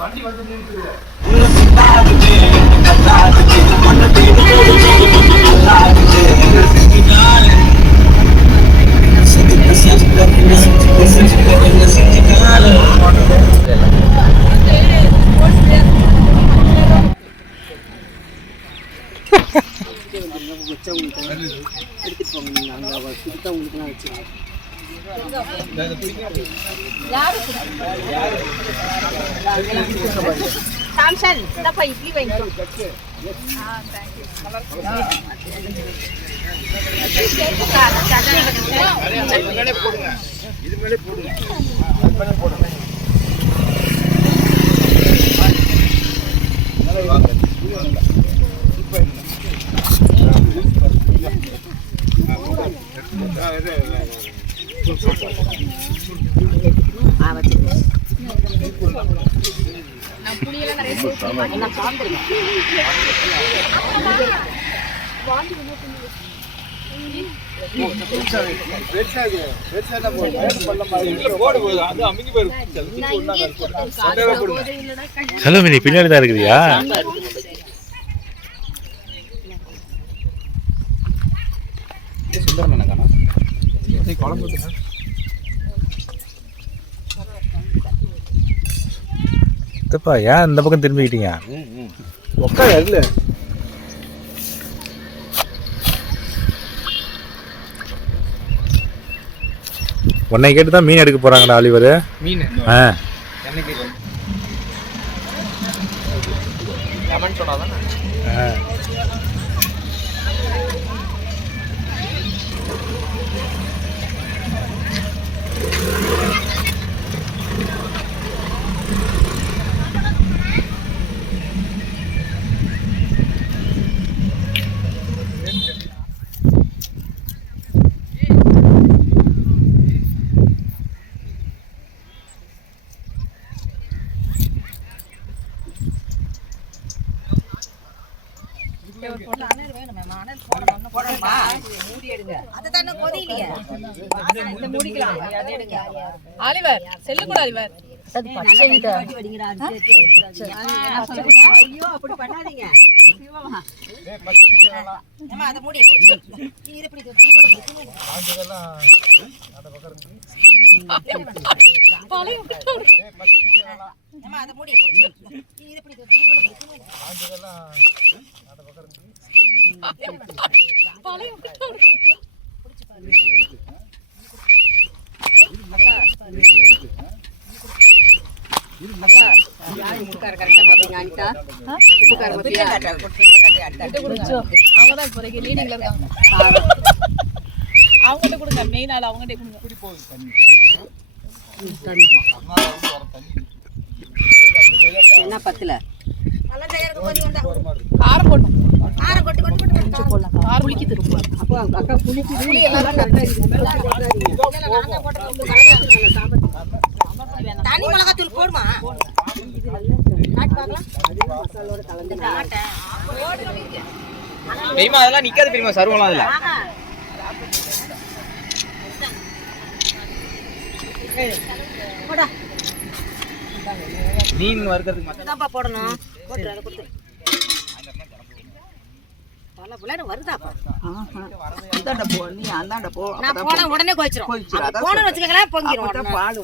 வண்டி வந்து நிறுத்துது. எடுத்துட்டு போங்க நீங்க அங்க சுத்தம் உங்களுக்குலாம் வச்சுருங்க. சாம்சன் இந்தப்பா இட்லி வாங்கிக்கோ. இது மேலே போடுங்க. செல்வமணி பின்னாடி தான் இருக்குதியா? ஏன் இந்த பக்கம் திரும்பிக்கிட்டீங்க? உன்னை கேட்டு தான் மீன் எடுக்க போறாங்கடா ஆலிவர். மீன் எனக்கு கமெண்ட் சொன்னாதான். ஆலிவர் செல்லு கூட ஆலிவர் ஐயோ அப்படி பண்ணாதீங்க. அவங்கதான் இப்போதைக்கு லீடிங்ல இருக்காங்க. அவங்ககிட்ட கொடுங்க, மெயின் ஆள் அவங்ககிட்ட கொடுங்க. என்ன பத்தல காரம் போடணும். காரம் கொட்டு கொட்டு கொட்டு போடலாம். காரம் புளிக்கு திரும்ப. அப்போ அக்கா புளிக்கு புளி எல்லாம் கரெக்டா தனி மிளகாத்தூள் போடுமா? காட்டு பார்க்கலாம். மசாலோட கலந்து பெரியமா அதெல்லாம் நிக்காது பெரியமா, சருவலாம் அதுல போடா. மீன் வறுக்கிறதுக்கு மட்டும் போடணும். போட்டு அதை கொடுத்து பல புள்ளார வருதாப்பா. அந்தாண்ட போ, நீ அந்தாண்ட போ. நான் போனா உடனே கோச்சிரும். போன வச்சுக்கங்களேன் பொங்கிரும். பால்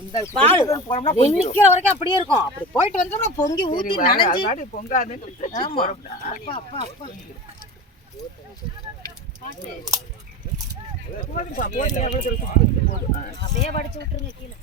நிக்கிற வரைக்கும் அப்படியே இருக்கும். அப்படி போயிட்டு வந்தோம்னா பொங்கி ஊத்தி நனைஞ்சு பொங்காதுன்னு. ஆமா. அப்பா அப்பா அப்பா போடுப்பா, போட்டு அப்படியே வடிச்சு விட்டுருங்க கீழே.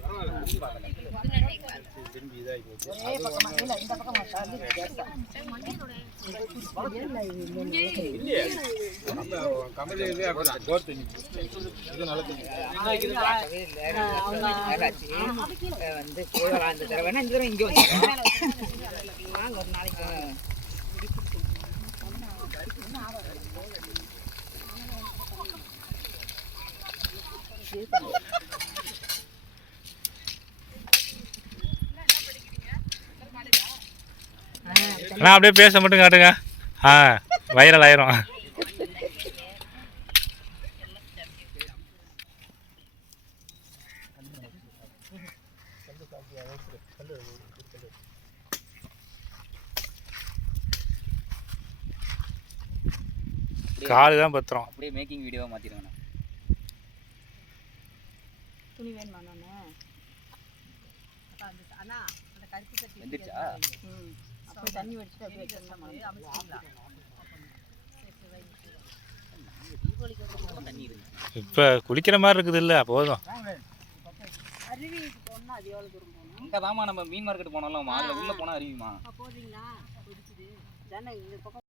வந்து போகலாம் இந்த தடவை இந்த தடவை இங்கே வந்து ஒரு நாளைக்கு ஆனால் அப்படியே பேச மட்டும் காட்டுங்க. வைரல் ஆயிரும். காலு தான் பத்திரம். அப்படியே மேக்கிங் வீடியோவா மாத்திருங்க. துணி வேணுமா நானு? அண்ணா அந்த கருப்பு சட்டி வெந்துருச்சா? அப்படியே தண்ணி வடிச்சுட்டு அப்படியே வச்சிருந்தா தண்ணி இருக்கு. இப்போ குளிக்கிற மாதிரி இருக்குது இல்லை? போதும். அருவிக்கு போகணும்னா அது எவ்வளோ தூரம் போகணும்? இங்கதாம்மா நம்ம மீன் மார்க்கெட் போனோம்ல, அதுல உள்ள போனா அருவிமா. போதுங்களா? தானே இந்த பக்கம்